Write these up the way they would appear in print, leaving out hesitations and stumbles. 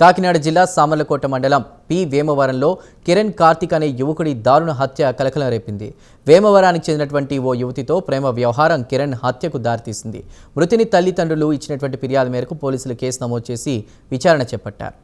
కాకినాడ జిల్లా సామర్లకోట మండలం పి వేమవరంలో కిరణ్ కార్తిక్ అనే యువకుడి దారుణ హత్య కలకలం రేపింది. వేమవరానికి చెందినటువంటి ఓ యువతితో ప్రేమ వ్యవహారం కిరణ్ హత్యకు దారితీసింది. మృతుని తల్లిదండ్రులు ఇచ్చినటువంటి ఫిర్యాదు మేరకు పోలీసులు కేసు నమోదు చేసి విచారణ చేపట్టారు.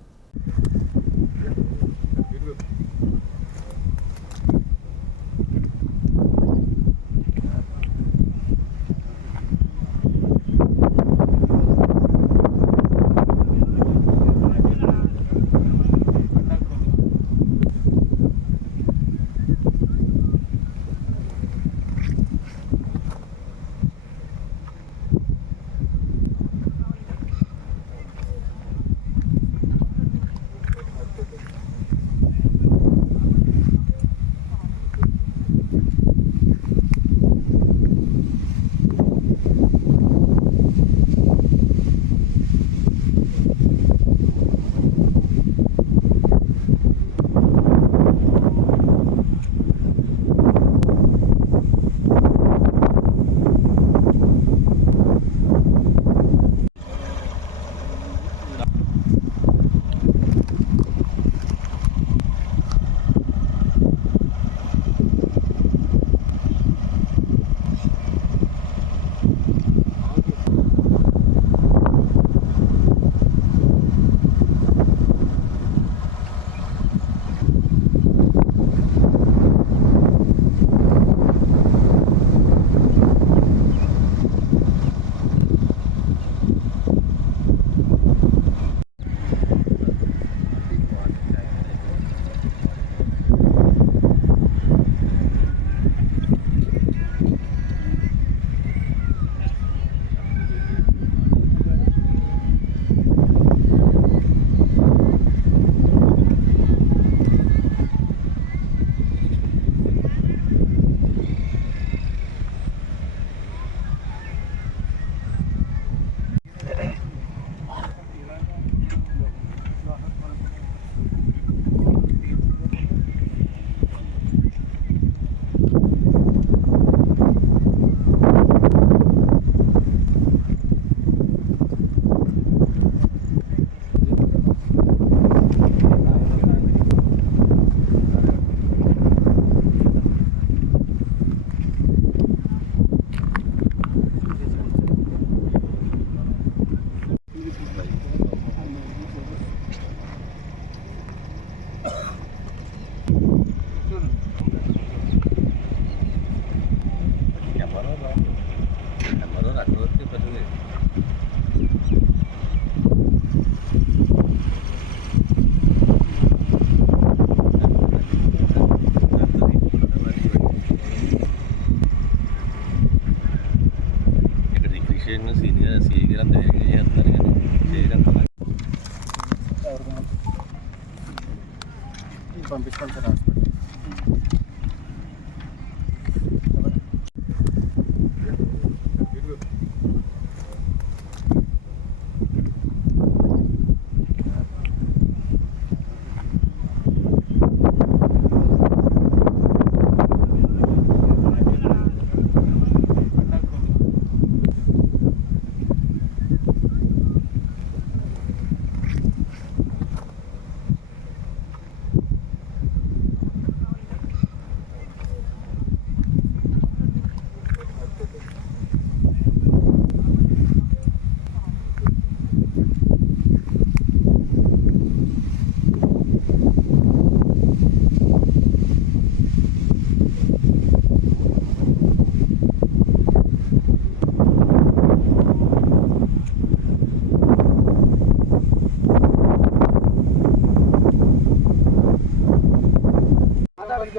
పంపిస్తాను సార్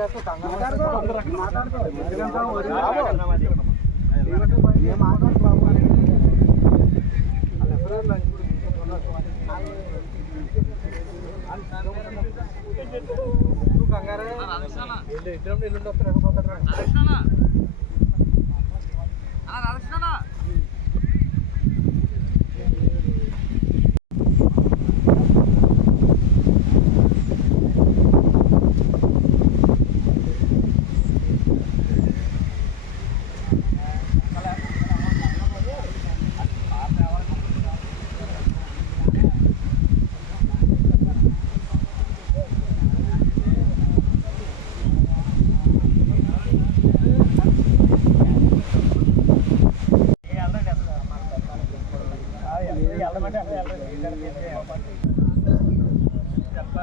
హాస్పిటల్. ఒక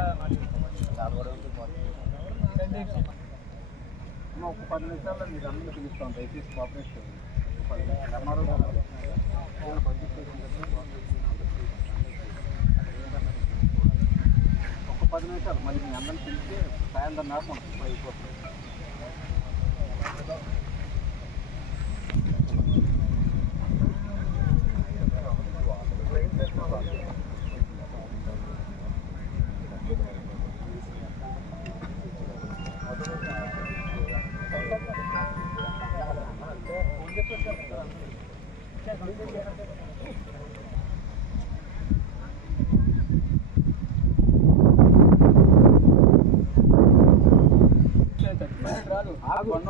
10 నిమిషాల్లో మీరు అందరూ పిలుస్తాం, దయచేసి కోఆపరేట్ చేయండి. ఒక 10 నిమిషాలు మళ్ళీ మీ అందరిని పిలిచి సాయంత్రం దాకా మనకు అయిపోతుంది.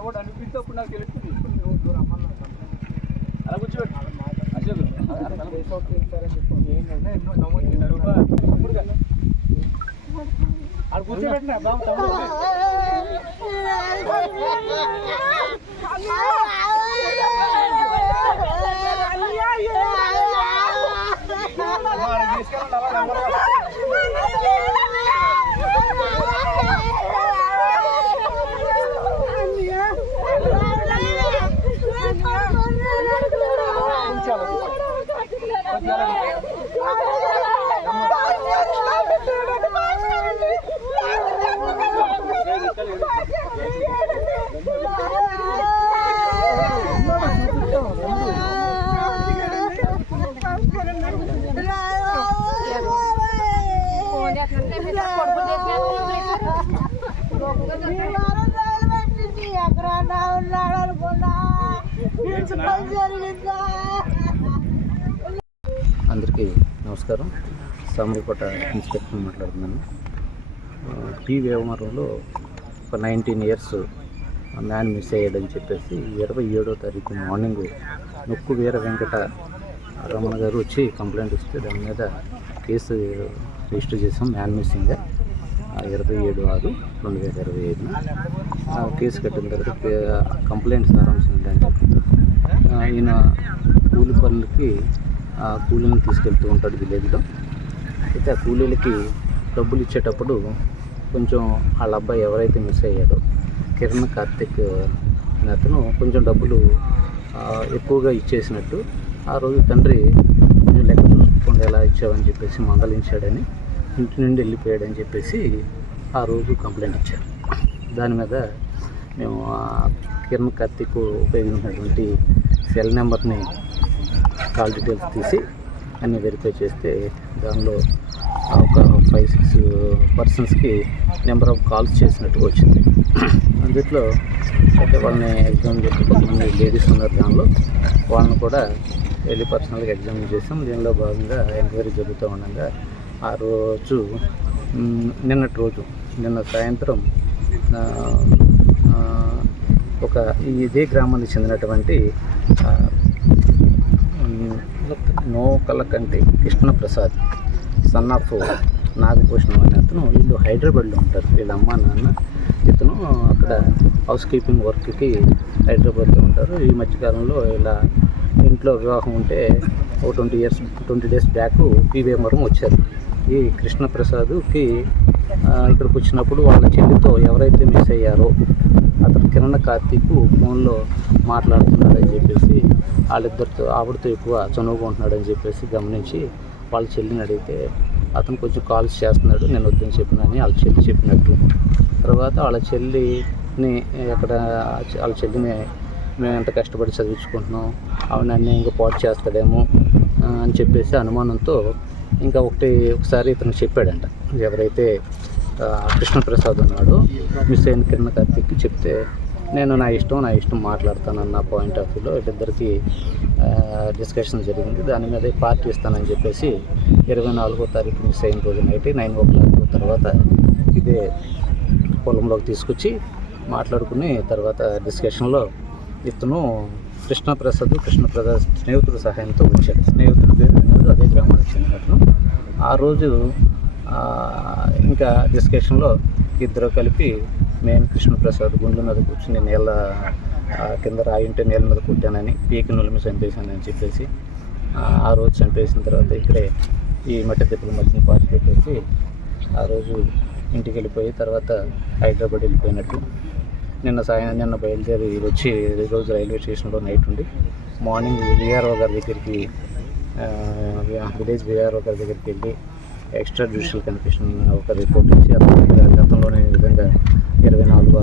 కూడా అనిపిస్తే అప్పుడు నాకు తెలుస్తుంది. ఇప్పుడు నువ్వు దూరం అమ్మన్నా అలా కూర్చోబెట్టి అక్కడ కూర్చోబెట్టిన అందరికీ నమస్కారం. సామర్లకోట ఇన్స్పెక్టర్ మాట్లాడుతున్నాను. పి వేమవరంలో ఒక 19 ఇయర్స్ మ్యాన్ మిస్ అయ్యాడని చెప్పేసి 27వ తారీఖు మార్నింగ్ నొక్కు వీర వెంకట రమణ గారు వచ్చి కంప్లైంట్ ఇస్తే దాని మీద కేసు రిజిస్టర్ చేసాం. మ్యాన్ మిస్సింగ్ 27/6/2025 కేసు కట్టిన తర్వాత కంప్లైంట్ సారాంశం ఏంటంటే ఈయన కూలి పనులకి కూలీని తీసుకెళ్తూ ఉంటాడు విలేజ్లో. అయితే ఆ కూలీలకి డబ్బులు ఇచ్చేటప్పుడు కొంచెం వాళ్ళ అబ్బాయి ఎవరైతే మిస్ అయ్యాడో కిరణ్ కార్తిక్ అతను కొంచెం డబ్బులు ఎక్కువగా ఇచ్చేసినట్టు ఆ రోజు తండ్రి కొంచెం లెక్క చూసుకోకుండా ఎలా ఇచ్చావని చెప్పేసి మందలించాడని, ఇంటి నుండి వెళ్ళిపోయాడని చెప్పేసి ఆ రోజు కంప్లైంట్ ఇచ్చారు. దాని మీద మేము కిరణ్ కార్తిక్ ఉపయోగించినటువంటి సెల్ నెంబర్ని కాల్ డీటెయిల్స్ తీసి అన్నీ వెరిఫై చేస్తే దానిలో ఒక 5-6 పర్సన్స్కి నెంబర్ ఆఫ్ కాల్స్ చేసినట్టుగా వచ్చింది. అందులో అయితే వాళ్ళని ఎగ్జామిన్ చేసి కొంతమంది లేడీస్ ఉన్నారు, దానిలో వాళ్ళని కూడా వెళ్ళి పర్సనల్గా ఎగ్జామిన్ చేసాం. దీనిలో భాగంగా ఎంక్వైరీ జరుగుతూ ఉండగా ఆ రోజు నిన్న సాయంత్రం ఒక ఇదే గ్రామానికి చెందినటువంటి నోకలకంటి కృష్ణప్రసాద్ సన్ ఆఫ్ నాగభూషణం అనే అతను, వీళ్ళు హైదరాబాద్లో ఉంటారు. వీళ్ళ అమ్మ నాన్న, ఇతను అక్కడ హౌస్ కీపింగ్ వర్క్కి హైదరాబాద్లో ఉంటారు. ఈ మధ్యకాలంలో ఇలా ఇంట్లో వివాహం ఉంటే ఒక 20 డేస్ బ్యాక్ పి వేమవరం వచ్చారు. ఈ కృష్ణప్రసాద్కి ఇక్కడికి వచ్చినప్పుడు వాళ్ళ చెల్లితో ఎవరైతే మిస్ అయ్యారో అతను కిరణ్ కార్తిక్ ఫోన్లో మాట్లాడుతున్నాడని చెప్పేసి, వాళ్ళిద్దరితో ఆవిడతో ఎక్కువ చనువుకుంటున్నాడని చెప్పేసి గమనించి వాళ్ళ చెల్లిని అడిగితే అతను కొంచెం కాల్స్ చేస్తున్నాడు, నేను వద్దని చెప్పినని వాళ్ళ చెల్లి చెప్పినట్టు. తర్వాత వాళ్ళ చెల్లిని మేము ఎంత కష్టపడి చదివించుకుంటున్నాం, ఆవిడ అన్యాయంగా పాటు చేస్తాడేమో అని చెప్పేసి అనుమానంతో ఇంకా ఒకసారి ఇతను చెప్పాడంట. ఎవరైతే కృష్ణప్రసాద్ ఉన్నాడో మిస్ అయిన కిరణ్ కార్తిక్కి చెప్తే, నేను నా ఇష్టం మాట్లాడతానన్న పాయింట్ ఆఫ్ వ్యూలో వీళ్ళిద్దరికీ డిస్కషన్ జరిగింది. దాని మీద పార్టీ ఇస్తానని చెప్పేసి 24వ తారీఖు మిస్ అయిన రోజు నైట్ 9 o'clock తర్వాత ఇదే పొలంలోకి తీసుకొచ్చి మాట్లాడుకుని తర్వాత డిస్కషన్లో ఇతను కృష్ణప్రసాద్ స్నేహితుడి సహాయంతో వచ్చాడు. స్నేహితుడి పేరు వినోద్, అదే గ్రామానికి చెందినట్లు. ఆ రోజు ఇంకా డిస్కషన్లో ఇద్దరు కలిపి నేను కృష్ణప్రసాద్ గుండు మీద కూర్చుని నీళ్ళ కింద రాయి ఉంటే నీళ్ళ మీద కుట్టానని, పీకి నులిమి చంపేశానని చెప్పేసి ఆ రోజు చంపేసిన తర్వాత ఇక్కడే ఈ మట్టి తిప్పుల మధ్యన పాతి పెట్టేసి ఆ రోజు ఇంటికి వెళ్ళిపోయి తర్వాత హైదరాబాద్ వెళ్ళిపోయినట్టు. నిన్న బయలుదేరి వచ్చి ఈరోజు రైల్వే స్టేషన్లో నైట్ ఉండి మార్నింగ్ విఆర్ఓ గారి దగ్గరికి విలేజ్ విఆర్ఓ గారి దగ్గరికి వెళ్ళి ఎక్స్ట్రా జ్యుడిషియల్ కన్ఫెషన్ ఒక రిపోర్ట్ ఇచ్చి అతను గతంలోనే ఈ విధంగా 24